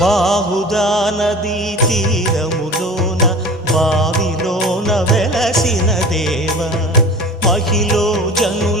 బాహుదా నదీ తీరములోన బావిలోన వెలసిన దేవ మహిళ జను